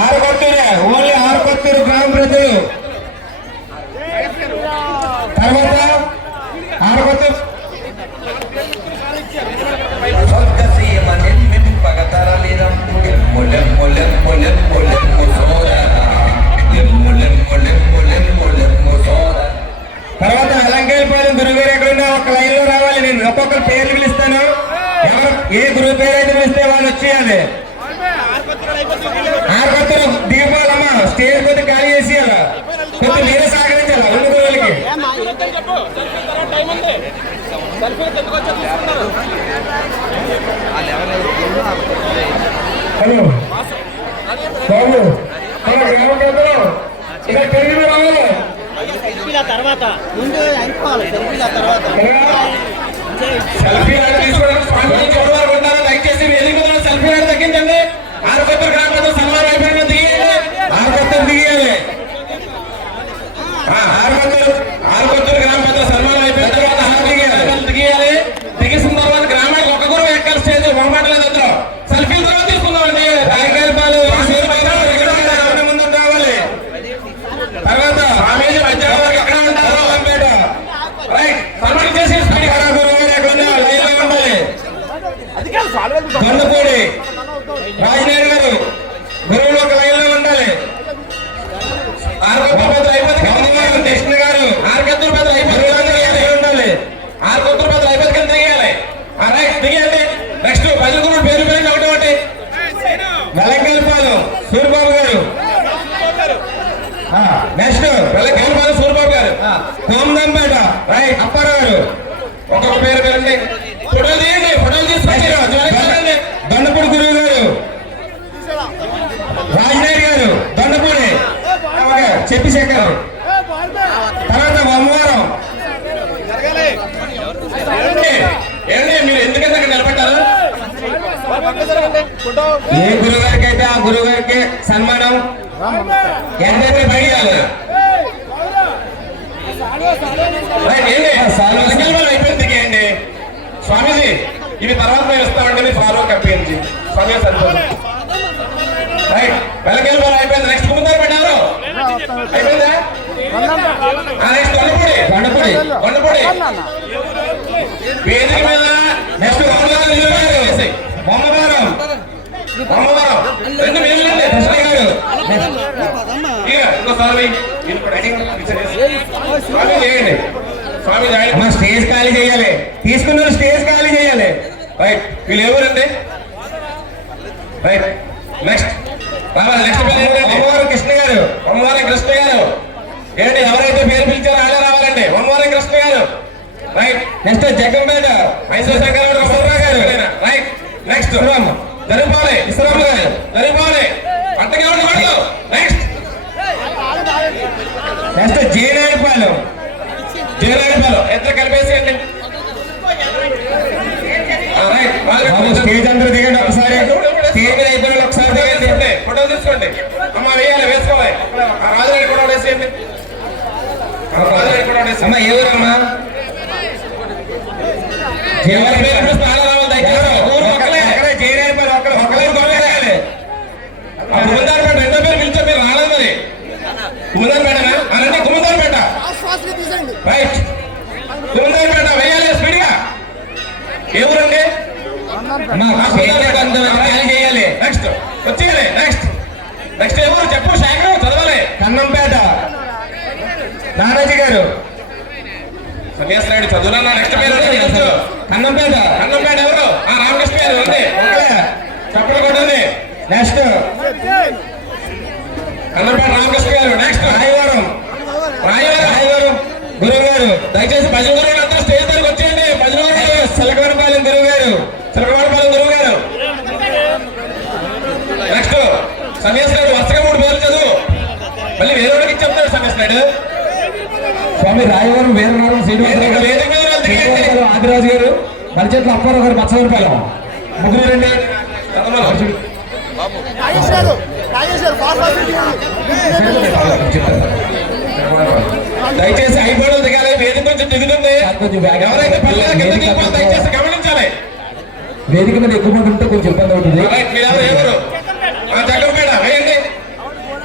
ఆరుకొత్తూరు only ఆరుకొత్తూరు గ్రామ ప్రజలు. తర్వాత ఆరుకొత్తూరు తర్వాత అలంకాయలపాలెం గురుగారు ఎక్కడున్నా ఒక లైన్ లో రావాలి. నేను ఒక్కొక్కరు పేర్లు పిలుస్తాను. ఎవరు ఏ గురువు పేరు అయితే పిలిస్తే వాళ్ళు వచ్చేయాలి. ఆరుకొత్తూరు దిగిపోవాలమ్మా. స్టేజ్ కొద్ది ఖాళీ చేసేయాల. కొద్ది మీరే సహకరించాలి రెండు గురువులకి. హలో బాబు ఇక్కడ పెరిగి రావాలి. తర్వాత ముందు అయిపోవాలి. తర్వాత సెల్ఫీ తీసుకోవడానికి దయచేసి వేదిక సెల్ఫీ తగ్గించండి. ఆరుకొత్తూరు గ్రామంలో సన్మానం అయిపోయిన దిగేయాలి. ఆరుకొత్తూరు దిగేయాలి. ఆరుకొత్తూరు గ్రామ పెద్ద సన్మానం అయిపోయిన తర్వాత దిగేయాలి. దిగేసిన తర్వాత గ్రామానికి ఒక గురువు ఎక్కాలి. స్టేజ్ మొహమాటలేదు. అందరూ సెల్ఫీ తర్వాత తీసుకుందామండి. రాయకాయలపాలెం ముందు రావాలి. తర్వాత స్వామీజీ మధ్యాహ్నం వరకు ఎక్కడ ఉంటారు? సన్మానం చేసి కొండపూడి రాజనేరు గారు గురువులు ఒక లైన్ లో ఉండాలి. ఆరుకొత్తూరు పెద్దలు అయిపోతే కృష్ణ గారు ఆరుకొత్తూరు పెద్దలు అయిపోతే ఉండాలి. ఆరుకొత్తూరు పెద్దలు అయిపోతే కింద దిగేయాలి. దిగేయండి. నెక్స్ట్ పది గురువులు పేరు పేరు ఒకటి ఒకటి. వెలంకాయలపాలెం సూర్యబాబు గారు. నెక్స్ట్ వెలంకాయలపాలెం సూర్యబాబు గారు. కోమదంపేట రైట్ అప్పారావు గారు. ఒక్కొక్క పేరు పేరండి. ఫోటోలు తీయండి. ఫోటోలు తీసుకొచ్చారు. దొండపూడి గురువు గారు. రాజనేర్ గారు దొండపూడి చెప్పి శేఖర్. తర్వాత బొమ్మవారం. ఏంటి మీరు ఎందుకంటే అక్కడ నిలబెట్టారు? ఏ గురువు గారికి అయితే ఆ గురువు గారికి సన్మానం ఎంతైతే పడియాలి. అయిపోయింది దిగేయండి. స్వామీజీ ఇవి తర్వాత మేము ఇస్తామంటే మీ ఫాలో కప్పించి స్వామి సరిపోతుంది. రైట్ వెలకెళ్ళి అయిపోయింది. నెక్స్ట్ కుమ్ముతారు పెట్టారు. అయిపోయిందా? నెక్స్ట్ కొండపూడి వేదిక మీద నెక్స్ట్ బొమ్మవారం రెండు వేలండి కృష్ణ గారు. ఇంకోసారి స్వామి చేయండి. స్వామి స్టేజ్ ఖాళీ చేయాలి. తీసుకున్న స్టేజ్ ఖాళీ చేయాలి. రైట్ వీళ్ళు ఎవరండి? రైట్ నెక్స్ట్ రావాలి. నెక్స్ట్ బొమ్మవారం కృష్ణ గారు. బొమ్మవారం కృష్ణ గారు ఏంటి? ఎవరైతే పేరు పిలిచారో వాళ్ళే రావాలండి. బొమ్మవారం కృష్ణ గారు. రైట్ నెక్స్ట్ జగ్గంపేట మైసూర్ శంకర్ గారు. Right next జరిపాలి. ఇస్రామ్ గారు జరిపాలి. అంతకే నెక్స్ట్ నెక్స్ట్ జయనాయపాలెం ఎంత కలిపేసేయండి. స్టేజ్ అందరూ దిగండి. ఒకసారి స్టేజ్ మీద ఇద్దరు ఒకసారి దిగండి. ఫోటో తీసుకోండి. అమ్మ వేయాలి. వేసుకోవాలి. రాజురెడ్డి కూడా వేసేయండి. అమ్మ ఎవరమ్మా? కుమ్మందారపేట రెండో పేరు పిలిచే మీరు రాలేదు. మరి కుమ్మందారపేటనా? అనండి కుమ్మందారపేట. రైట్ కుమ్మందారపేట వేయాలి స్పీడ్గా. ఏ ఊరండి? చేయాలి. నెక్స్ట్ వచ్చేయాలి. నెక్స్ట్ ఎవరు చెప్పు? శాఖ చదవాలి. కన్నంపేట నారాజీ గారు. సన్యాసరాయుడు చదువులన్నా. నెక్స్ట్ పేరు కన్నంపేట ఎవరు? రామకృష్ణ గారు అండి. చెప్పడం కొట్టండి. నెక్స్ట్ కన్నంపేట రామకృష్ణ గారు. నెక్స్ట్ రాయవరం గురువు గారు. దయచేసి భజన గురువులు అంతా స్టేజ్ దగ్గరికి వచ్చేయండి. భజన గురువు సిలకవరపాలెం గురువు గారు. నెక్స్ట్ సన్యాసరాయుడు వరుసగా 3 పేర్లు చదువు. మళ్ళీ వేరే వాళ్ళకి చెప్తాడు సన్యాసరాయుడు. స్వామి రాయవరం వీరవరం శ్రీనివాసరావు ఆదిరాజు గారు. మరిచెట్ల అప్పారావు గారు. మత్స్యవరపాలెం ముగ్గురు రండి. దయచేసి అయిపోవడం దిగాలి. వేదిక కొంచెం దిగుతుంది. ఎవరైతే దయచేసి గమనించాలి. వేదిక మీద ఎక్కువ మంది ఉంటే కొంచెం ఇబ్బంది అవుతుంది. ఎవరు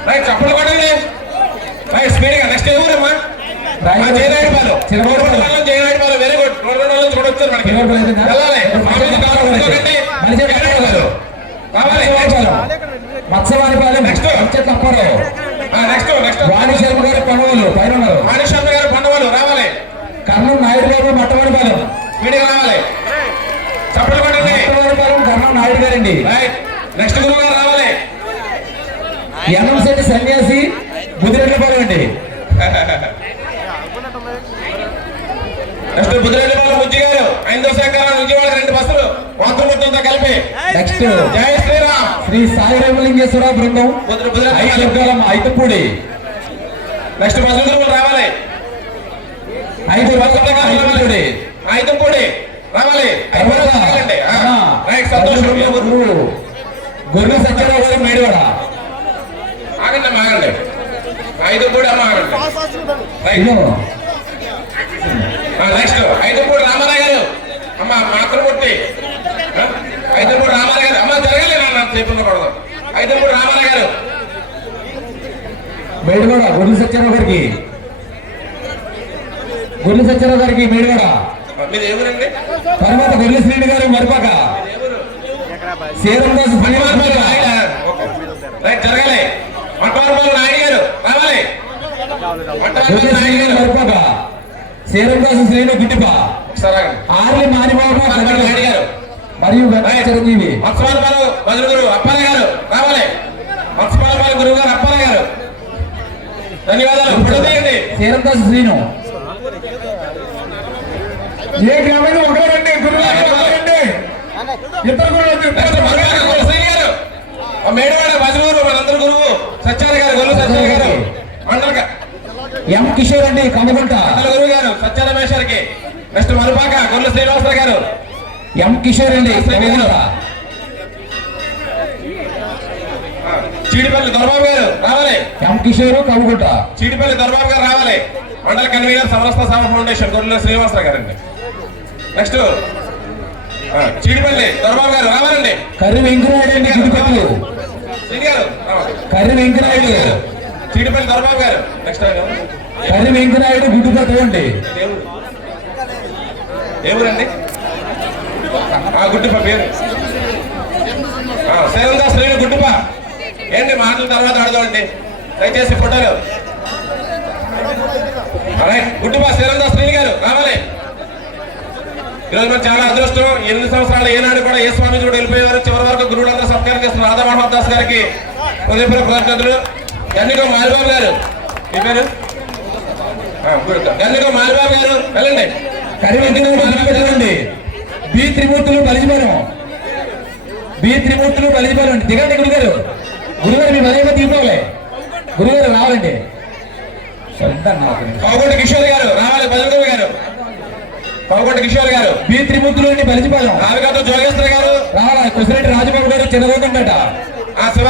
రైట్ చప్పట్లు కొట్టండి. రైట్ స్పీడ్గా. నెక్స్ట్ ఎవరమ్మా? Jayanayudupalem. Jayanayudupalem. Very good. Road చూడొచ్చారు మనకి. వెళ్ళాలి. మత్స్యవాణిపాలెం. నెక్స్ట్ వాణి శర్మ గారు పండుగలు పైన ఉన్నారు. వాణి శర్మ గారు పండుగలు రావాలి. కర్ణం నాయుడు బాబు మట్టవాణిపాలెం. స్పీడ్గా రావాలి. చప్పట్లు కొట్టండి. మట్టవాణిపాలెం కర్ణం నాయుడు గారండి. రైట్ నెక్స్ట్ గురువు గారు రావాలి. ఎన్ఎంశెట్టి సన్యాసి బుదిరెడ్డిపాలెం అండి. నెక్స్ట్ బుద్ధిరెడ్డిపాలెం బుజ్జి గారు 5వ శాఖ నుంచి వాళ్ళకి 2 బస్సులు మొత్తం మొత్తంతో కలిపి. నెక్స్ట్ జై శ్రీరామ్. శ్రీ సాయి రామలింగేశ్వర బృందం ఐతపూడి. నెక్స్ట్ బస్సులు గురువులు రావాలి. 5 ఐతపూడి ఐతంపూడి రావాలి. రైట్ సంతోషం. గొర్రె సత్యరావు గారు మేడివాడ. ఆగండి అమ్మ ఆగండి. ఐతంపూడి అమ్మ ఆగండి. నెక్స్ట్ ఐతంపూడి రామారావు గారు అమ్మ మాత్రమూర్తి. ఐతంపూడి రామారావు గారు అమ్మ జరగాలి నాన్న చెప్పకూడదు. ఐతంపూడి రామారావు గారు మేడివాడ. గొర్రె సత్యరావు గారికి మేడివాడ. మీరు ఎవరండి? తర్వాత గొర్రె శ్రీని గారు మరిపాక. శ్రీరందాస్ రైట్ జరగాలి. మట్టవారిపాలెం నాయుడు గారు రావాలి. మరిపాక. శ్రీరందాస్ శ్రీను గిట్టిప. ఆర్లి మానిబాబు నాయుడు గారు మరియు చిరంజీవి. మత్స్యవారిపాలెం బదులు గురువు అప్పారావు గారు రావాలి. మత్స్యవారిపాలెం గురువు గారు అప్పారావు గారు ధన్యవాదాలు. శ్రీరందాస్ శ్రీను. ఏ గ్రామంలో ఒకరండి గురువు ఇద్దరు మేడవాడ బజలూరు మనందరూ గురువు సత్యాల గారు గొల్లు సత్యాల గారు మండల ఎం కిషోర్ అండి కమ్మగుంట గురువు గారు సత్యాల మేషారికి. నెక్స్ట్ మరుపాక గొల్లు శ్రీనివాసరావు గారు. ఎం కిషోర్ అండి చీడిపల్లి దొరబాబు గారు రావాలి. ఎం కిషోర్ కమ్మగుంట. చీడిపల్లి దొరబాబు గారు రావాలి. మండల కన్వీనర్ సమరస్త సేవ ఫౌండేషన్ గొల్లు శ్రీనివాసరావు గారు అండి. నెక్స్ట్ చీడిపల్లి దొరబాబు గారు రావాలండి. కర్రి వెంకనాయుడు అండి గుడిపట్లు. కర్రి వెంకనాయుడు. చీడిపల్లి దొరబాబు గారు. నెక్స్ట్ కర్రి వెంకనాయుడు గుడిపట్లు అండి. ఎవరండి? గుడ్డుప పేరు శైలందా శ్రేణి గుడ్డుప. ఏంటి మాటల తర్వాత ఆడదామండి దయచేసి ఫోటోలు. గుడ్డుప శైలందా శ్రేణి గారు రావాలి. ఈరోజు మనం చాలా అదృష్టం. 8 సంవత్సరాలు ఏనాడు కూడా ఏ స్వామి కూడా వెళ్ళిపోయేవారు. చివరి వరకు గురువులందరూ సత్కారం చేస్తున్నారు. రాధా మోహన్ దాస్ గారికి హృదయపూర్వక కృతజ్ఞతలు. గన్నికో మాలిబాబు గారు. మీ పేరు గన్నికో మాలిబాబు గారు వెళ్ళండి. కరివెంకనండి. బి త్రిమూర్తులు బలిజిపాలెం. అండి. దిగండి గురుగారు. మీ మరేమో తీసుకోవాలి. గురుగారు రావాలండి. పవగొండ కిషోర్ గారు రావాలి. బజల్గురు గారు పవగొండ కిషోర్ గారు. బి త్రిమూర్తులు అండి బలిజిపాలెం. రావిగతం జోగేశ్వర గారు రావాలి. కుసిరెడ్డి రాజబాబు గారు చిన్నగొండంపేట. శివ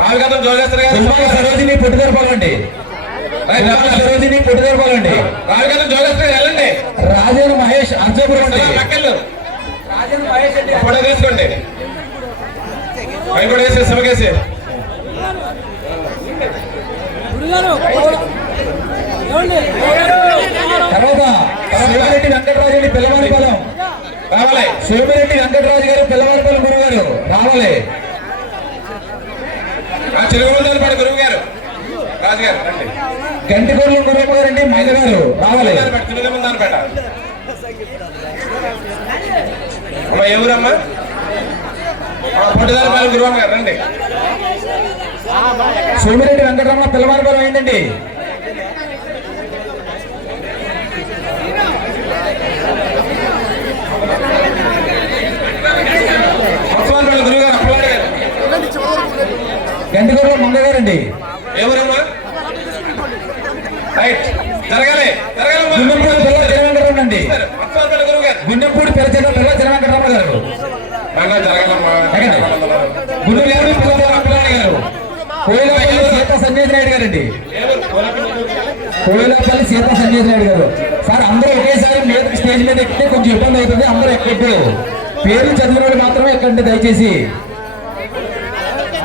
రావిగతం జోగేశ్వర గారు. సరోజిని పొట్టుదరపాలండి. రావిగతం జోగేశ్వర గారు వెళ్ళండి. రాజేంద్ర మహేష్ అర్జపురం అండి. ఫోటో తీసుకోండి. అవి కూడా వేసే శివకేసి. తర్వాత శివరెడ్డి వెంకటరాజు అండి పిల్లవారిపాలెం రావాలి. శివరెడ్డి వెంకటరాజు గారు పిల్లవారిపాలెం గురువు గారు రావాలి. చిరుగుమందలపాటి గురువు గారు రాజు గారు రండి. గంటిగోళ్ళు గురువు గారండి మైద గారు రావాలి. చిరుగుమందలపేట. అమ్మ ఎవరమ్మా? పొట్టిదారిపాలెం గురువు గారు రండి. సోమిరెడ్డి వెంకటరమణ పిల్లవారిపాలెం అయిందండి. గురువు గారు అప్పలాంటి గారు. గంటిగోళ్ళ మంగ గారండి. ఎవరమ్మా? రైట్ జరగాలి. గుండెపూడి పిల్ల జనవెంకటరమణ అండి. గురువు గారు గుండెపూడి పిల్ల జనవెంకటరమణ గారు. జరగాలమ్మా. గుండెపూడి పిల్ల గారు. కోయిలపల్లి సీతా సంజయ్ నాయుడు గారండి. కోయిలపల్లి సీతా సంజయ్ నాయుడు గారు. సార్ అందరూ ఒకేసారి స్టేజ్ మీద ఎక్కితే కొంచెం ఇబ్బంది అవుతుంది. అందరూ ఎక్కట్టు పేర్లు చదివిన వాళ్ళు మాత్రమే ఎక్కండి దయచేసి.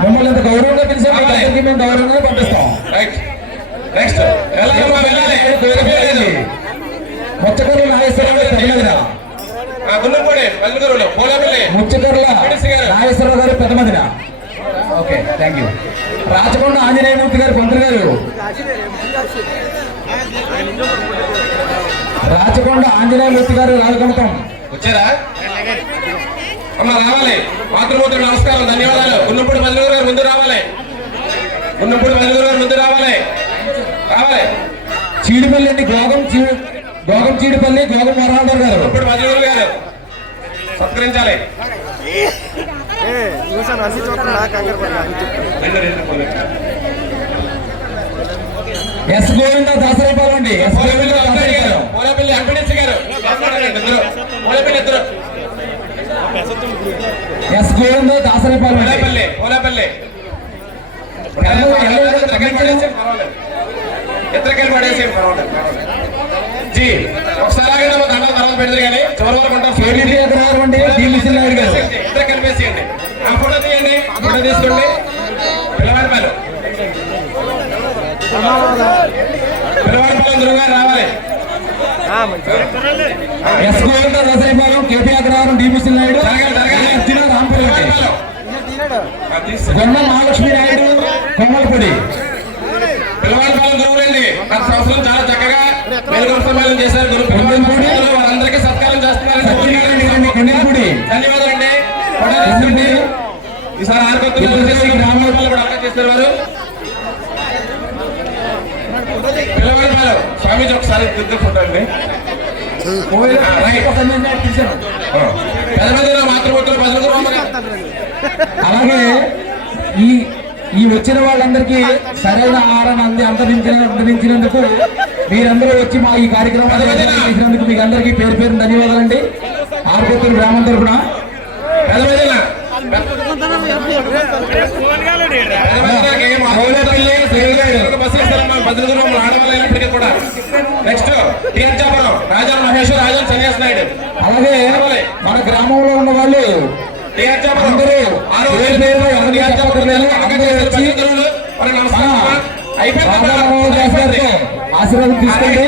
మిమ్మల్ని ఇంత గౌరవంగా పిలిచే మీ దగ్గరికి మేము గౌరవంగా పంపిస్తాం. రైట్ నెక్స్ట్ వెళ్ళాలమ్మా వెళ్ళాలి. ముచ్చకర్ల నాగేశ్వరరావు గారు పెద్దమదిన. గుండెపూడి పల్లెటూరులో పోలేపల్లి ముచ్చకర్ల నాగేశ్వరరావు గారు Peddamadina. Okay thank you. Rachakonda Anjaneyamurthy గారు పంతులు గారు. రాచకొండ ఆంజనేయమూర్తి గారు రాజగమతం వచ్చారా అమ్మ రావాలి. మాతృమూర్తి నమస్కారం ధన్యవాదాలు. గున్నపూడి పల్లెటూరు గారు ముందు రావాలి. గున్నపూడి పల్లెటూరు గారు ముందు రావాలి. రావాలి. చీడిపల్లి అండి. గోగం చీడిపల్లి గోగం వరహాండర్ గారు. గున్నపూడి పల్లెటూరు గారు సత్కరించాలి. ఎస్ గోవింద దాసరిపాలెం అండి. ఎస్ గోవింద దాసరిపాలెం. పోలేపల్లి ఎంపీడీసీ గారు పోలేపల్లి ఇద్దరు. ఎస్ గోవింద దాసరిపాలెం అండి. పోలేపల్లి పోలేపల్లి ఎత్తరికెళ్ళి పడేసి జీ ఒకసారి ఆగండి. దండం తర్వాత పెడతారు కానీ చివరి వరకు ఉంటాం. కేటీఆర్ అగ్రహారం అండి. డి మిషన్ నాయుడు గారు. ఇద్దరు కలిపేసేయండి. ఆ ఫోటో తీయండి. ఫోటో తీసుకోండి. పిల్లవాడిపాలెం దుర్గా రావాలి. ఎస్ గోవింద దాసరిపాలెం కేటీఆర్ అగ్రహారం డి మిషన్ నాయుడు అర్జున రాంపురం గొన్న మహాలక్ష్మి నాయుడు కొమ్మలపొడి. పిల్లవాడిపాలెం గురువులండి. గత సంవత్సరం చాలా చక్కగా వెలుగు సమ్మేళనం చేశారు. గురు పిల్లవాడిపాలెం వారందరికీ సత్కారం చేస్తున్నారు. కొండలపూడి ధన్యవాదాలండి. ఈసారి ఆరుకొత్తులు గ్రామాల కూడా అర్థం చేస్తారు వారు. పిల్లవాడిపాలెం స్వామీజీ ఒకసారి దిద్దు ఫోటో అండి. మాతృమూర్తులు బదులు. అలాగే ఈ వచ్చిన వాళ్ళందరికీ సరైన ఆహారాన్ని అందించినందుకు మీరందరూ వచ్చి మా ఈ కార్యక్రమాన్ని చేసినందుకు మీకు అందరికీ పేరు పేరు ధన్యవాదాలండి. ఆరుకొత్తూరు గ్రామం తరఫున నెక్స్ట్ రాజా మహేష్ రాజన్ సన్యాస్ నాయుడు. అలాగే మన గ్రామంలో ఉన్న వాళ్ళు అందరూ ఆశీర్వాదం తీసుకోండి.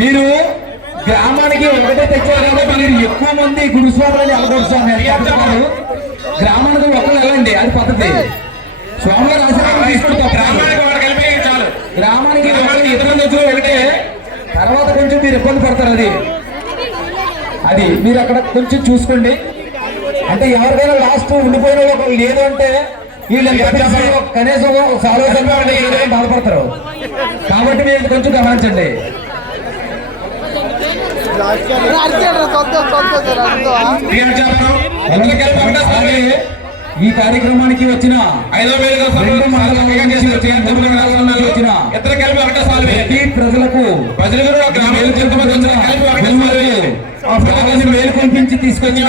మీరు గ్రామానికి ఒకటే తెచ్చారు కాబట్టి మీరు ఎక్కువ మంది గురుస్వాములని వెళ్ళగొడుతున్నారు. గ్రామానికి ఒకరు వెళ్ళండి, అది పద్ధతి. స్వామి గారు ఆశీర్వాదం తీసుకుంటాం. గ్రామానికి ఇబ్బంది వచ్చి వెళ్తే తర్వాత కొంచెం మీరు ఇబ్బంది పడతారు. అది మీరు అక్కడ కొంచెం చూసుకోండి. అంటే ఎవరికైనా లాస్ట్ ఉండిపోయిన వాళ్ళు లేదు అంటే వీళ్ళు కనీసం బాధపడతారు. కాబట్టి మీరు కొంచెం గమనించండి. ఈ కార్యక్రమానికి వచ్చిన 5వ ప్రజలకు మేలు కల్పించి తీసుకొచ్చిన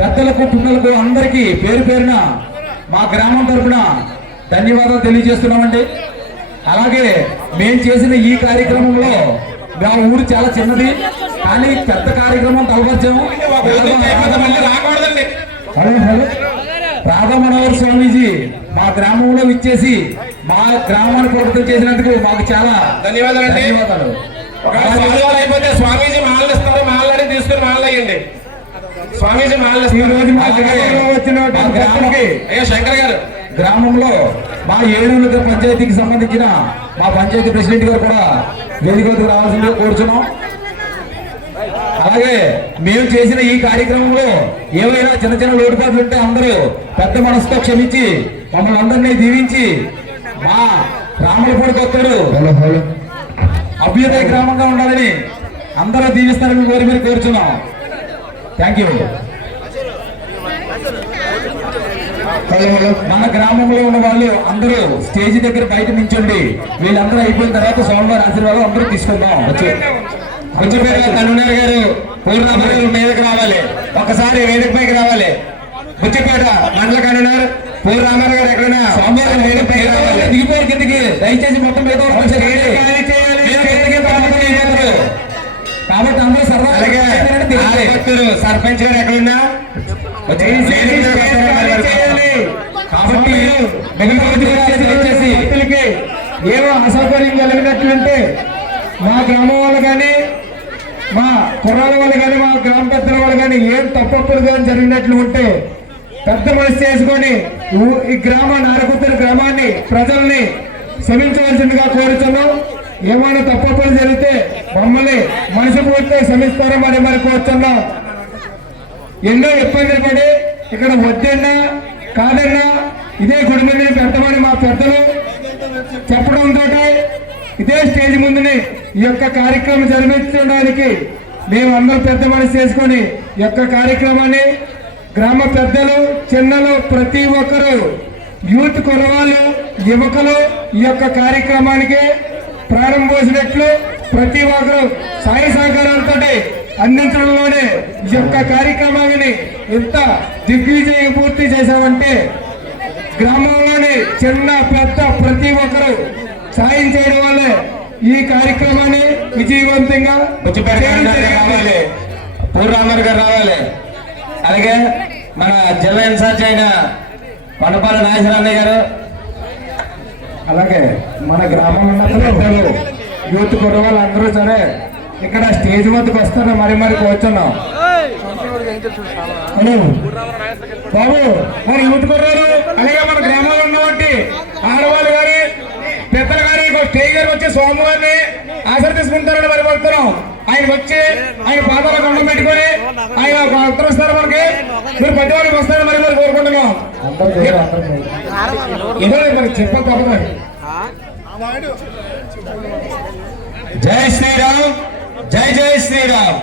పెద్దలకు పిల్లలకు అందరికీ పేరు పేరున మా గ్రామం తరఫున ధన్యవాదాలు తెలియజేస్తున్నామండి. అలాగే మేము చేసిన ఈ కార్యక్రమంలో మా ఊరు చాలా చిన్నది కానీ పెద్ద కార్యక్రమం తలపరిచాము. రాధా మనోహర్ స్వామీజీ మా గ్రామంలో ఇచ్చేసి మా గ్రామాన్ని ప్రవర్తన చేసినందుకు మాకు చాలా ధన్యవాదాలు. అయిపోతే స్వామీజీ మాలలు ఇస్తారు. మాలని తీసుకుని మాలలు అయ్యండి. స్వామీజీ మాలలు అయ్యో శంకర్ గారు గ్రామంలో మా ఏడూరు పంచాయతీకి సంబంధించిన మా పంచాయతీ ప్రెసిడెంట్ గారు కూడా వేదికకు రావాల్సిందిగా కోరుచున్నాం. అలాగే మేము చేసిన ఈ కార్యక్రమంలో ఏవైనా చిన్న చిన్న లోటుపాట్లు ఉంటే అందరూ పెద్ద మనసుతో క్షమించి మమ్మల్ని అందరినీ దీవించి మా రాములపూడి కొత్తూరు అభ్యుదయ గ్రామంగా ఉండాలని అందరూ దీవిస్తారని కోరి మీరు కోరుచున్నాం. Thank you. మన గ్రామంలో ఉన్న వాళ్ళు అందరూ స్టేజ్ దగ్గర బయట నించండి. వీళ్ళందరూ అయిపోయిన తర్వాత స్వామివారి ఆశీర్వాదం అందరూ తీసుకుందాం. బుచ్చిపేట కన్వీనర్ గారు పూర్ణాభారు మీదకి రావాలి. ఒకసారి వేదిక పైకి రావాలి. బుచ్చిపేట మండల కన్వీనర్ పూర్ణాభారు గారు ఎక్కడైనా స్వామివారి వేదిక పైకి రావాలి. దిగిపోయి కిందికి దయచేసి మొత్తం మీద కాబట్టి అందరూ సర్వ సర్పంచ్ గారు ఎక్కడున్నా ఆధ్వర్యం కలిగినట్లుంటే మా గ్రామం వాళ్ళు కానీ మా కుర్రాల వాళ్ళు కానీ మా గ్రామ పెద్దల వాళ్ళు కానీ ఏం తప్పప్పులు కానీ జరిగినట్లు ఉంటే పెద్ద మనసు చేసుకొని ఈ గ్రామాన్ని అరకుత్తర గ్రామాన్ని ప్రజల్ని క్షమించవలసిందిగా కోరుతున్నాం. ఏమైనా తప్పప్పులు జరిగితే మమ్మల్ని మనసు పూర్తిగా క్షమిస్తారో మరి కోరుతున్నాం. ఎన్నో ఇబ్బందులు పడి ఇక్కడ వద్దన్నా కాదన్నా ఇదే గుడి మీద పెట్టమని మా పెద్దలు చెప్పడంతో ఇదే స్టేజ్ ముందుని ఈ యొక్క కార్యక్రమం జరిపించడానికి మేము అందరూ పెద్ద మనసు చేసుకొని ఈ యొక్క కార్యక్రమాన్ని గ్రామ పెద్దలు చిన్నలు ప్రతి ఒక్కరూ యూత్ కుర్రవాళ్ళు యువకులు ఈ యొక్క కార్యక్రమానికి ప్రారంభం పోసినట్లు ప్రతి ఒక్కరు సాయి సహకారాలతో అందించడంలోనే ఈ యొక్క కార్యక్రమాన్ని ఎంత దిగ్విజయం పూర్తి చేశామంటే గ్రామంలోని చిన్న పెద్ద ప్రతి ఒక్కరు సాయం చేయడం వల్లే ఈ కార్యక్రమాన్ని విజయవంతంగా రావాలి. పూర్రామర్ గారు రావాలి. అలాగే మన జిల్లా ఇన్ఛార్జ్ అయిన కొండపాల నాగేశ్వరరావు గారు, అలాగే మన గ్రామంలో పెద్దలు యూత్ కుర్రవాళ్ళు అందరూ సరే ఇక్కడ స్టేజ్ వద్దకు వస్తారో మరి కూర్చున్నాం. హలో బాబు, మరి యూత్ కుర్రాలు అలాగే మన గ్రామంలో ఉన్నటువంటి ఆడవాళ్ళు గారి పెద్దలు గారి స్టేజ్ గారికి వచ్చి స్వామివారిని ఆశీర్వదించుకుంటారని మరి కోరుతున్నాం. ఆయనకు వచ్చి ఆయన పాదాల దండం పెట్టుకొని ఆయన ఉత్తరిస్తారు. మనకి మీరు ప్రతి వారికి వస్తారని మరి కోరుకుంటున్నాం. ఏదో మనకి చెప్పాలి తప్పదు. జై శ్రీరామ్, జై జై శ్రీరామ్.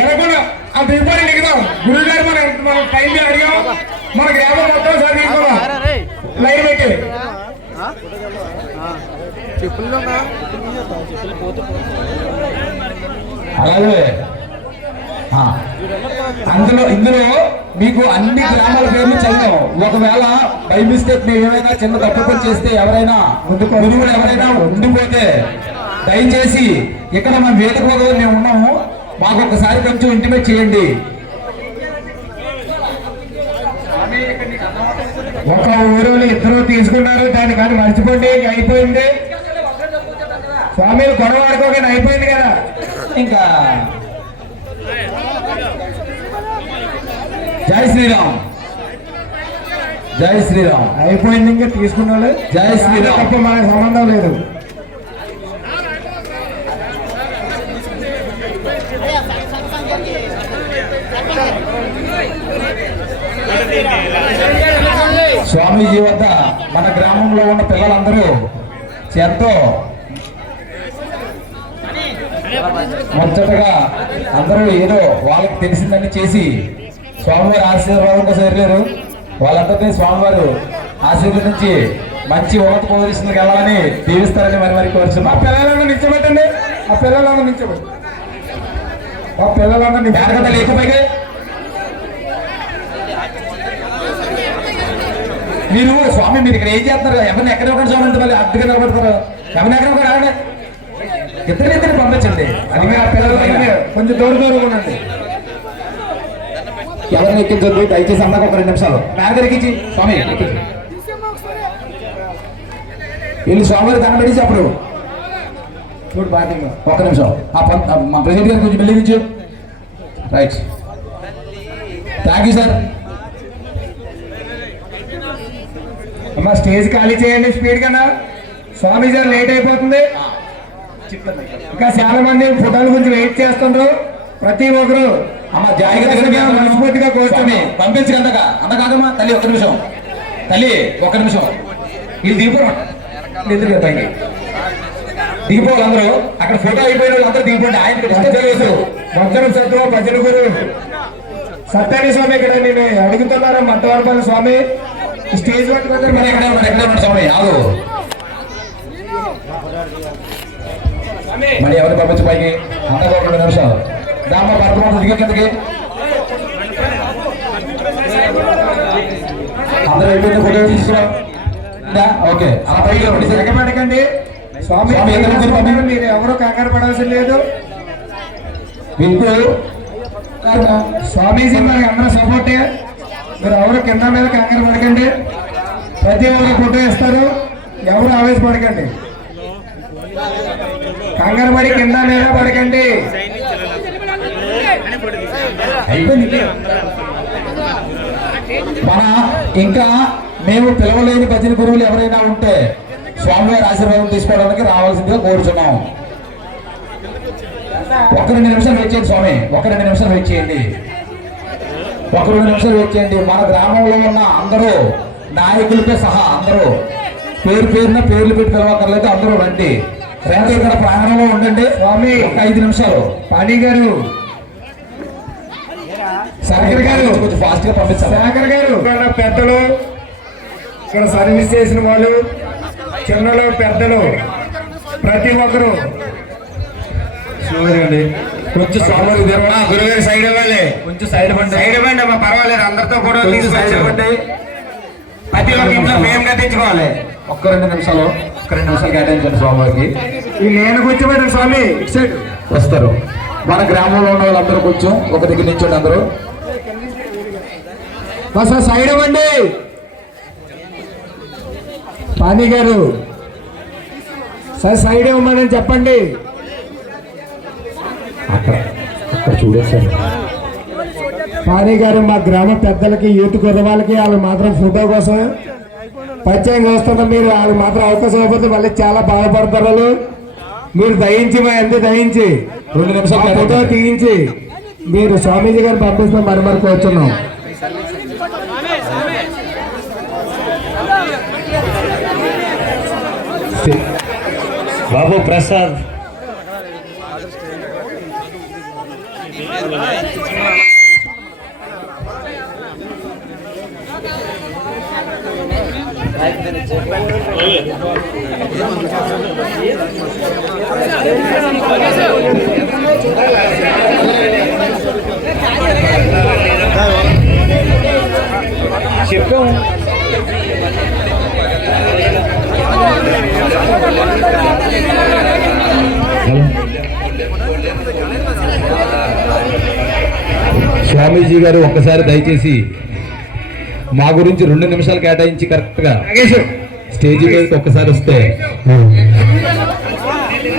ఎరగకుండా ఆ దిగుబడి దిగుదాం. గురువు గారు మన టైం అడిగాం. మన గ్రామం మొత్తం చదివించుకోవాలి. లైన్ పెట్టి అలాగే ఇందులో మీకు అన్ని గ్రామాల పేర్లు చదివాం. ఒకవేళ బై మిస్టేక్ మేము ఏమైనా చిన్న తప్పులు చేస్తే ఎవరైనా గురువులు ఎవరైనా ఉండిపోతే దయచేసి ఇక్కడ మన వేదిక మేము ఉన్నాము, మాకు ఒకసారి కొంచెం ఇంటిమేట్ చేయండి. ఒక ఊరిలో ఇద్దరు తీసుకున్నారు, దాన్ని కానీ మర్చిపోండి. అయిపోయింది స్వామి, గొడవ ఆడుకోగానే అయిపోయింది కదా. ఇంకా జై శ్రీరామ్, జై శ్రీరామ్. అయిపోయింది, ఇంకా తీసుకున్నాడు. జై శ్రీరామ్ తప్ప మనకు సంబంధం లేదు. స్వామీజీ వద్ద మన గ్రామంలో ఉన్న పిల్లలందరూ ఎంతో ముచ్చటగా అందరూ ఏదో వాళ్ళకి తెలిసిందని చేసి స్వామివారి ఆశీర్వాదం కోసం వెళ్ళారు. వాళ్ళందరినీ స్వామివారు ఆశీర్వదించి మంచి ఉన్నత పొజిషన్కి వెళ్ళాలని దీవిస్తారని మరి కోరుచున్నాం. ఆ పిల్లలందరూ నిల్చోబెట్టండి. ఆ పిల్లలందరూ నిల్చోబెట్టి ఆ పిల్లలందరూ జాగ్రత్త లేకపోయి మీరు స్వామి మీరు ఇక్కడ ఏం చేస్తారు? ఎవరిని ఎక్కడ ఒకటి స్వామి అంటే మళ్ళీ అడ్డుగా నిలబడతారు. ఎవరిని ఎక్కడ ఒకటి ఆగండి, ఇద్దరిని పంపించండి. అది మీరు ఆ పిల్లలు కొంచెం దూరంగా ఉండండి. ఎవరిని ఎక్కించొద్దు దయచేసి. అన్నాక ఒక 2 నిమిషాలు మేనేజర్ ఎక్కించి స్వామి వీళ్ళు స్వామివారి దండం పెట్టించి అప్పుడు చూడు బాగా. 1 నిమిషం మా ప్రెసిడెంట్ గారు కొంచెం వెళ్ళించు. Right, thank you sir. అమ్మా స్టేజ్ ఖాళీ చేయండి స్పీడ్ గా. స్వామీజీ లేట్ అయిపోతుంది. ఇంకా చాలా మంది ఫోటోల గురించి వెయిట్ చేస్తుండ్రు. ప్రతి ఒక్కరు అమ్మ జాగ్రత్తగా మనస్ఫూర్తిగా కోరుకొని పంపించగలగా. అందకాదమ్మా తల్లి 1 నిమిషం. తల్లి 1 నిమిషం. వీళ్ళు దిగిపోరు పైకి దిగిపోవాలి అందరూ. అక్కడ ఫోటో అయిపోయిన వాళ్ళు అందరూ దిగిపోండి. ఆయన భక్తులు సత్వ భజన గురు సత్యాని స్వామి ఇక్కడ నేను అడుగుతున్నారా మంటవరపల్లి స్వామి స్టేజ్ ఎక్కడ స్వామి ఆగు. మరి ఎవరు పంపించు పైకి. అందరూ 2 నిమిషాలు. దామ పరమ దిగే కిందకి అందరూ అయిపోయింది. ఫోటో తీసుకున్నాం. ఓకే అలా పైకి ఎగబెట్టకండి. స్వామి మీరు ఎవరు కంగారు పడాల్సి లేదు. మీకు స్వామీజీ మనకి అందరూ సపోర్టే. మీరు ఎవరు కింద మీద కంగారు పడకండి. ప్రతి ఒక్కరు ఫోటో ఇస్తారు. ఎవరు ఆవేశపడకండి. కంగారు పడి కింద మీద పడకండి. అయిపోయింది. మన ఇంకా మేము పిలవలేని భజన గురువులు ఎవరైనా ఉంటే స్వామివారి ఆశీర్వాదం తీసుకోవడానికి రావాల్సిందిగా కోరుచున్నాం. ఒక 2 నిమిషాలు వెయిట్ చేయండి స్వామి, ఒక 2 నిమిషాలు వెయిట్ చేయండి, ఒక 2 నిమిషాలు వెయిట్ చేయండి. మన గ్రామంలో ఉన్న అందరూ నాయకులతో సహా అందరూ పేర్లు పెట్టి పిలవక్కర్లేదు, అందరూ రండి. రండి, ఇక్కడ ప్రాంగణంలో ఉండండి స్వామి. ఒక 5 నిమిషాలు. పాణి గారు, శేఖర్ గారు కొంచెం ఫాస్ట్ గా పంపించారు. శేఖర్ గారు, ఇక్కడ పెద్దలు, ఇక్కడ సర్వీస్ చేసిన వాళ్ళు, చిన్నలు పెద్దలు ప్రతి ఒక్కరు చూడండి. కొంచెం స్వామి గురుగారు సైడ్ ఇవ్వాలి, కొంచెం సైడ్ ఇవ్వండి అమ్మా, పర్వాలేదు. అందరితో కూడా సైడ్ ఇవ్వండి. ప్రతి ఒక్క ఇంట్లో మేముగా తెచ్చుకోవాలి. ఒక్క 2 నిమిషాలు, ఒక 2 నిమిషాలు కేటాయించండి స్వామివారికి. ఈ నేను కూర్చోబెట్టండి స్వామి, ఇటు సైడ్ వస్తారు. మన గ్రామంలో ఉన్న వాళ్ళందరూ కొంచెం ఒక దగ్గర నిల్చోండి. అందరూ సార్ సైడ్ ఇవ్వండి. పాణి గారు సార్ సైడ్ ఇవ్వమని చెప్పండి. అక్కడ చూడండి సార్. పాణి గారు, మా గ్రామ పెద్దలకి, యూత్ కుర్రవాళ్ళకి వాళ్ళు మాత్రం ఫోటో కోసం ప్రత్యేకంగా వస్తున్నారు. మీరు వాళ్ళకి మాత్రం అవకాశం ఇవ్వకపోతే మళ్ళీ చాలా బాధపడతారు వాళ్ళు. మీరు దయించి మా ఎంత దయించి 2 నిమిషాలు ఫోటో తీయించి మీరు స్వామీజీ గారిని పంపిస్తాం. మరి కూర్చున్నాం. బాబు ప్రసాద్, చెప్పాము. స్వామీజీ గారు ఒక్కసారి దయచేసి మా గురించి 2 నిమిషాలు కేటాయించి కరెక్ట్ గా స్టేజీ మీద ఒక్కసారి వస్తే.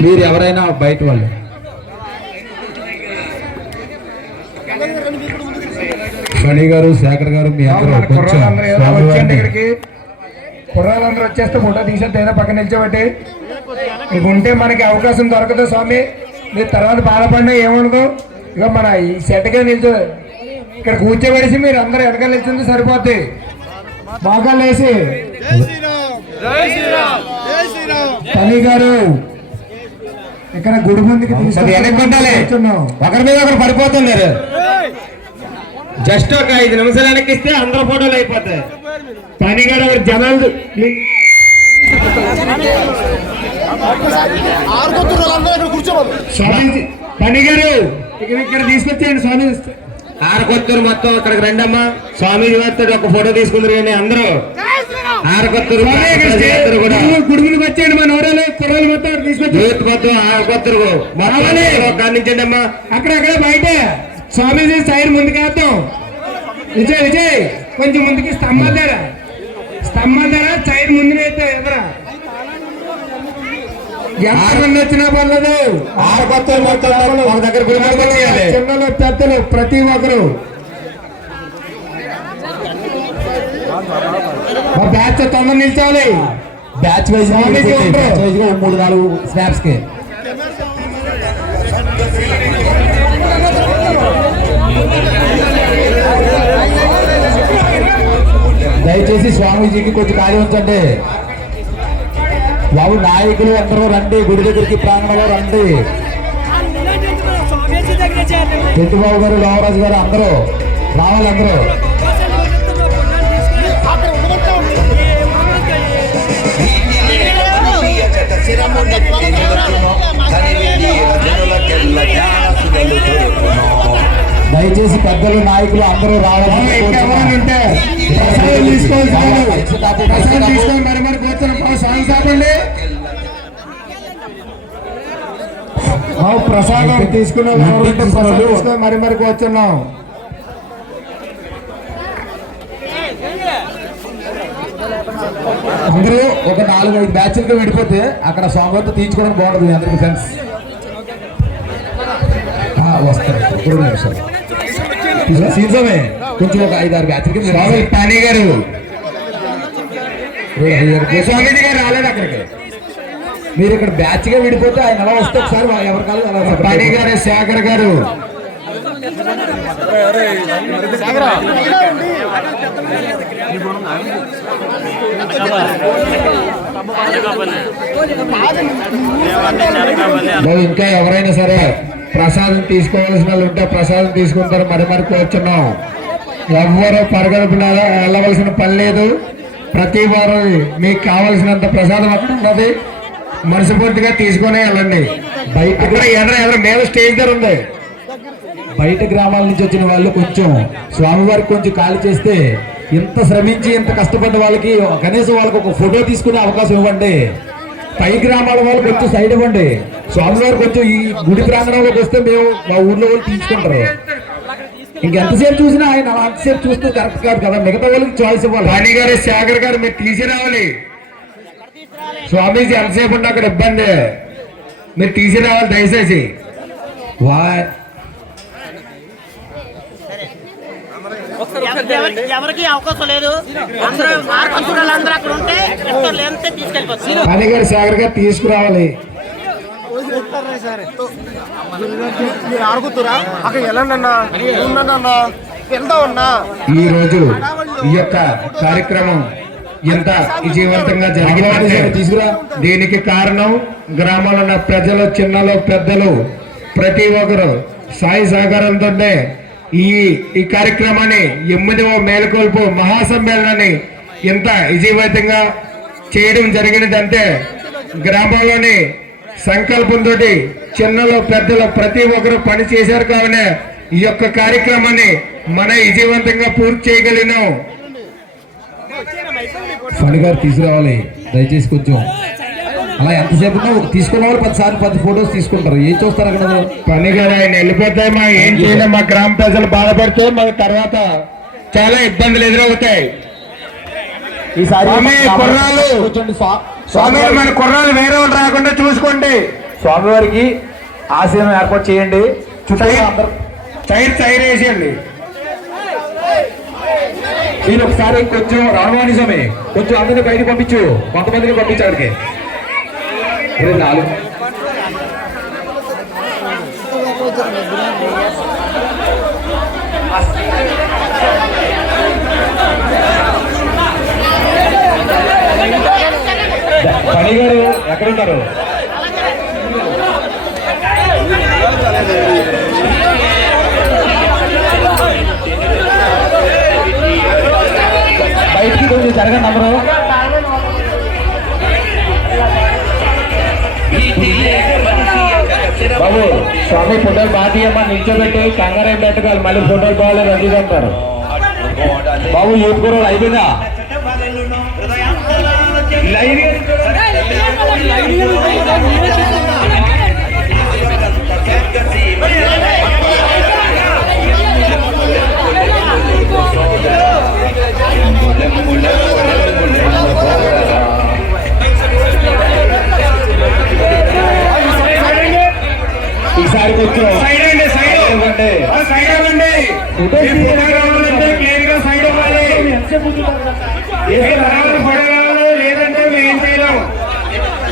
మీరు ఎవరైనా బయట వాళ్ళు ఫణి గారు, శేఖర్ గారు, మీ అందరూ కుర్రాళ్ళందరూ వచ్చేస్తే ఫోటో తీసేస్తే ఏదో పక్కన నిల్చోబట్టి మీకు ఉంటే మనకి అవకాశం దొరకదు స్వామి. మీరు తర్వాత బాధపడినా ఏమనుకో. ఇక మన ఈ సెట్గా నిల్చో ఇక్కడ కూర్చోబెడిసి మీరు అందరూ వెనకాల నిల్చుంది సరిపోద్ది. మోకాళ్ళు వేసి పని గారు ఇక్కడ గుడి ముందుకి కూర్చున్నాం. ఒకరి మీద ఒకరు పడిపోతున్నారు. జస్ట్ ఒక 5 నిమిషాలు వెనక్కి ఇస్తే అందరూ ఫోటోలు అయిపోతాయి. పని గారు జనాలు స్వామీజీ, పని గారు ఇక్కడ తీసుకొచ్చేయండి. స్వామి ఆరకొత్తూరు మొత్తం ఇక్కడికి రండమ్మా. స్వామీజీ వారితో ఒక ఫోటో తీసుకుందరు కానీ అందరూ ఆరకొత్తూరు గుడి ముందుకు వచ్చేయండి. మన ఊరాలు కుర్రాలు మొత్తం తీసుకొచ్చి మొత్తం ఆరకొత్తూరు కానించండి అమ్మా. అక్కడక్కడ బయట స్వామీజీ సైడ్ ముందుకేస్తాం. విజయ్ కొంచెం ముందుకి స్తంభం దగ్గర సైడ్ ముందునైతే ఎదురా ఎంతమంది వచ్చినా పర్లేదు. చిన్నలు పెద్దలు ప్రతి ఒక్కరు బ్యాచ్ తొందర నిల్చోవాలి. బ్యాచ్ వైజ్ 3-4 స్నాప్స్ కి దయచేసి స్వామీజీకి కొంచెం ఖాళీ ఉంచండి బాబు. నాయకులు అందరూ రండి, గుడి దగ్గరికి ప్రాంగణంలో రండి. చంద్రబాబు గారు, లోవరాజు గారు అందరూ రావాలి. అందరూ దయచేసి పెద్దలు, నాయకులు అందరూ రావాలి. మరి కూర్చున్నాం. సాంగ్స్ ఆపండి. ప్రసాదం తీసుకున్నాం. మరి కూర్చున్నాం. అందరూ ఒక 4-5 బ్యాచ్లుగా విడిపోతే అక్కడ స్వామివారితో తీయించుకోవడం బాగుంటుంది అందరికి ఫ్రెండ్స్. వస్తారు 2 నిమిషాలు సీజమే కొంచెం ఒక 5-6 బ్యాచ్లకి స్వామి పానీ గారు స్వామీజీ గారు రాలేదు అక్కడికి. మీరు ఇక్కడ బ్యాచ్ గా విడిపోతే ఆయన అలా వస్తే ఒకసారి ఎవరికాలు అలా పానీ గారు శేఖర్ గారు ఇంకా ఎవరైనా సరే ప్రసాదం తీసుకోవాల్సిన వాళ్ళు ఉంటే ప్రసాదం తీసుకుంటారు. మరి కూర్చున్నాం. ఎవ్వరూ పరగడుపున వెళ్ళవలసిన పని లేదు. ప్రతి వారం మీకు కావలసినంత ప్రసాదం అక్కడ ఉన్నది. మనస్ఫూర్తిగా తీసుకునే వెళ్ళండి. బయట ఎదురు మేము స్టేజ్ దగ్గర ఉంది. బయట గ్రామాల నుంచి వచ్చిన వాళ్ళు కొంచెం స్వామివారికి కొంచెం ఖాళీ చేస్తే ఇంత శ్రమించి ఇంత కష్టపడ్డ వాళ్ళకి కనీసం వాళ్ళకి ఒక ఫోటో తీసుకునే అవకాశం ఇవ్వండి. పై గ్రామాల వాళ్ళు కొంచెం సైడ్ ఇవ్వండి. స్వామివారు కొంచెం ఈ గుడి ప్రాంగణంలోకి వస్తే మేము మా ఊర్లో వాళ్ళు తీసుకుంటారు. ఇంకెంతసేపు చూసినా ఆయన అంతసేపు చూస్తే కరెక్ట్ కాదు కదా. మిగతా వాళ్ళకి చాయిస్ ఇవ్వాలి. రాణి గారు శేఖర్ గారు మీరు తీసి రావాలి. స్వామీజీ ఎంతసేపు ఉన్నా అక్కడ ఇబ్బంది. మీరు తీసి రావాలి దయచేసి. ఎవరికి అవకాశం లేదు. అందరూ అందరూ అక్కడ ఉంటే లేదంటే తీసుకెళ్ళిపోతారు. రాణి గారు శేఖర్ గారు తీసుకురావాలి. ఈ రోజు ఈ యొక్క కార్యక్రమం ఎంత విజయవంతంగా జరిగిందంటే దీనికి కారణం గ్రామంలో ఉన్న ప్రజలు, చిన్నలు, పెద్దలు ప్రతి ఒక్కరు సాయి సహకారంతో ఈ కార్యక్రమాన్ని 8వ మేలుకొల్పు మహాసమ్మేళనాన్ని ఎంత విజయవంతంగా చేయడం జరిగినదంటే గ్రామంలోని సంకల్పంతో చిన్నలు, పెద్దలు ప్రతి ఒక్కరు పని చేశారు. కావున ఈ యొక్క కార్యక్రమాన్ని మన విజయవంతంగా పూర్తి చేయగలిగినాం. ఫణి గారు తీసుకురావాలి దయచేసి. కొంచెం అలా ఎంతసేపు తీసుకున్న వాళ్ళు 10 సార్లు 10 ఫోటోస్ తీసుకుంటారు. ఏం చూస్తారు అక్కడ? పని గారు ఆయన వెళ్ళిపోతే మా ఏం చేయలేం. మా గ్రామ ప్రజలు బాధపడితే మాకు తర్వాత చాలా ఇబ్బందులు ఎదురవుతాయి. ఈసారి కుర్రాలు స్వామి మన కుర్రాలు వేరే వాళ్ళు రాకుండా చూసుకోండి. స్వామివారికి ఆశయం ఏర్పాటు చేయండి. చైర్ వేసేయండి. మీరు ఒకసారి కొంచెం రామానుజమే కొంచెం అందరినీ బయటకు పంపించు. కొంతమందిని పంపించాడికి 4 పని గారు ఎక్కడున్నారు? బయటికి కొంచెం జరగండి అందరూ. బాబు స్వామి ఫోటోలు బాగా నిల్చోబెట్టి కంగారు ఏం పెట్టగాలి. మళ్ళీ ఫోటోలు బాగాలేదు అది అంటారు. బాబు యూత్ కూడా అయిపోయిందా? ఈసారి కొంచెం సైడ్ ఇవ్వండి. క్లియర్ గా సైడ్ ఇవ్వాలి. లేదంటే మేము ఏం చేయలేం.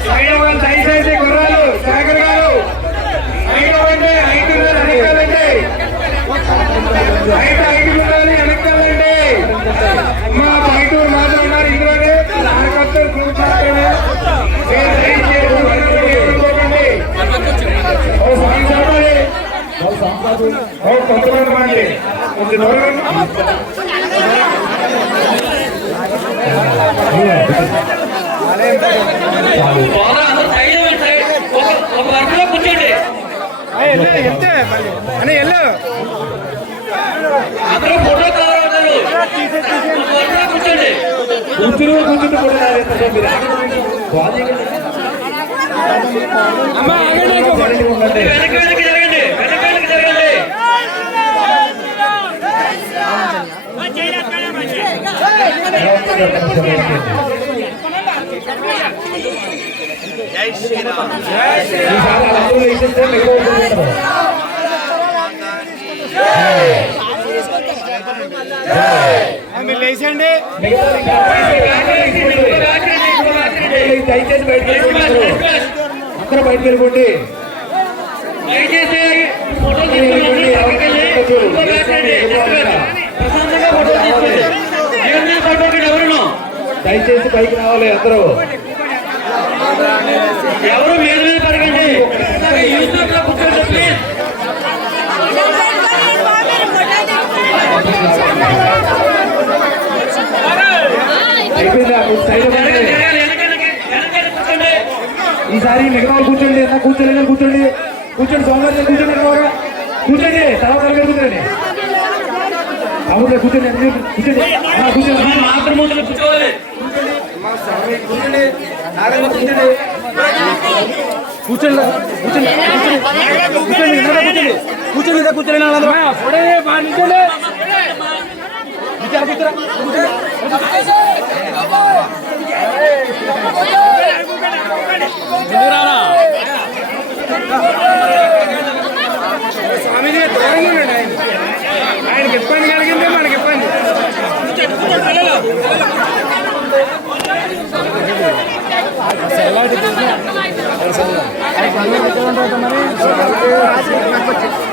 సైడ్ ఇవ్వాలి దయచేసి. కుర్రాలు శేఖర్ గారు సైడ్ ఇవ్వండి. హైట్ వెనక్కాలండి. హైట్ ఉండాలి వెనక్కాలండి. మా హైట్ మాత్రం ఉన్నారు ఇందులోనే. కార్యకర్తలు కూర్చోండి. కొంతమంది మంది కొంచెం దూరం కూర్చోండి. అందరూ ఫోటో కావాలి. కూర్చోండి. వెనక్కి జరగండి. ఈసారి అందరూ వేసేస్తే మిగతా వాళ్ళు ఉంటారు. దయచేసి బయటకు వెళ్ళిపోండి. అందరూ బయటకు వెళ్ళిపోండి. దయచేసి పైకి రావాలి అందరూ. ఎవరు మీద మీద పడకండి. అయిపోయిందా? సైడ్ ఈసారి మిగతా వాళ్ళు కూర్చోండి. ఎంత కూర్చోలేదు కూర్చోండి. కూర్చోండి సోమవారం కూర్చోండి. కూర్చోండి తర్వాత కూర్చోండి. అవును కూర్చోండి. కూర్చోండి కూర్చోండి మాత్రం కూర్చోవాలి. కూర్చోండి. కూర్చోండి కూర్చోండి కూర్చోండి కూర్చోండి కూర్చోండి స్వామిజీ ఆయనకి ఇబ్బంది కలిగిందే మనకి ఇబ్బంది. మరి